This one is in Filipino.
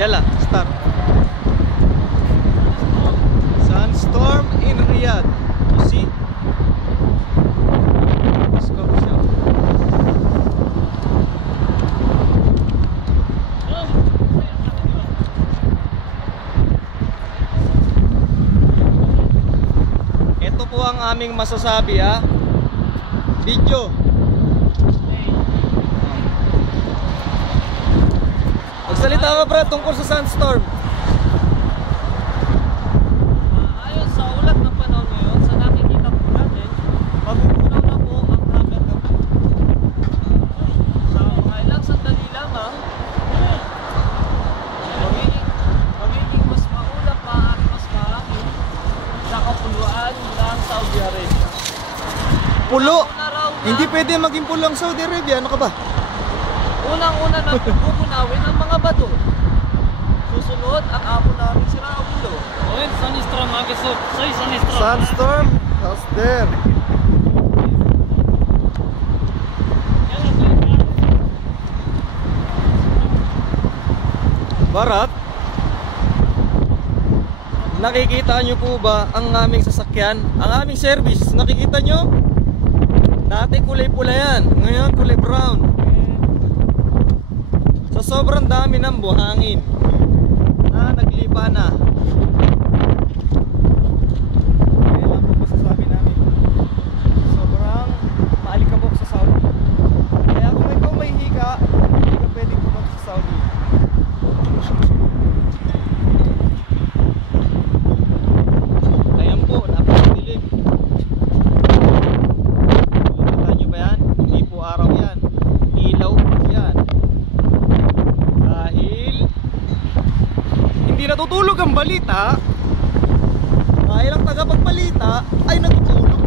Yala, start. Sandstorm in Riyadh. You see? Let's go. Ito po ang aming masasabi, ha. Video. Magsalita ka, Brad, tungkol sa sandstorm. Ayon sa ulat ng panahon ngayon, sa nakikita po natin, magugunaw na po ang haber gabi. Sa mga ilang sandali lang, magiging mas maulap pa at mas mahangin sa kapuluan ng Saudi Arabia. Pulo! Hindi pwede maging pulo ang Saudi Arabia. Ano ka ba? Unang-una na pupunawin ang mga bato. Susunod ang apon namin si Raulo. Sandstorm, how's there? Barat, nakikita nyo po ba ang aming sasakyan? Ang aming service, nakikita nyo? Dati kulay pula yan, ngayon kulay brown. Sa sobrang dami ng buhangin na naglipa na. Kaya lang po masasabi namin, sobrang maalikabok sa Saudi. Kaya kung ikaw may hika, hindi ka pwedeng pumunta sa Saudi. Ayan po, napakadilim. Nakita nyo ba yan? Hindi po araw yan, ilaw po yan. Dahil hindi natutulog ang balita, mga ilang tagapagbalita ay natutulog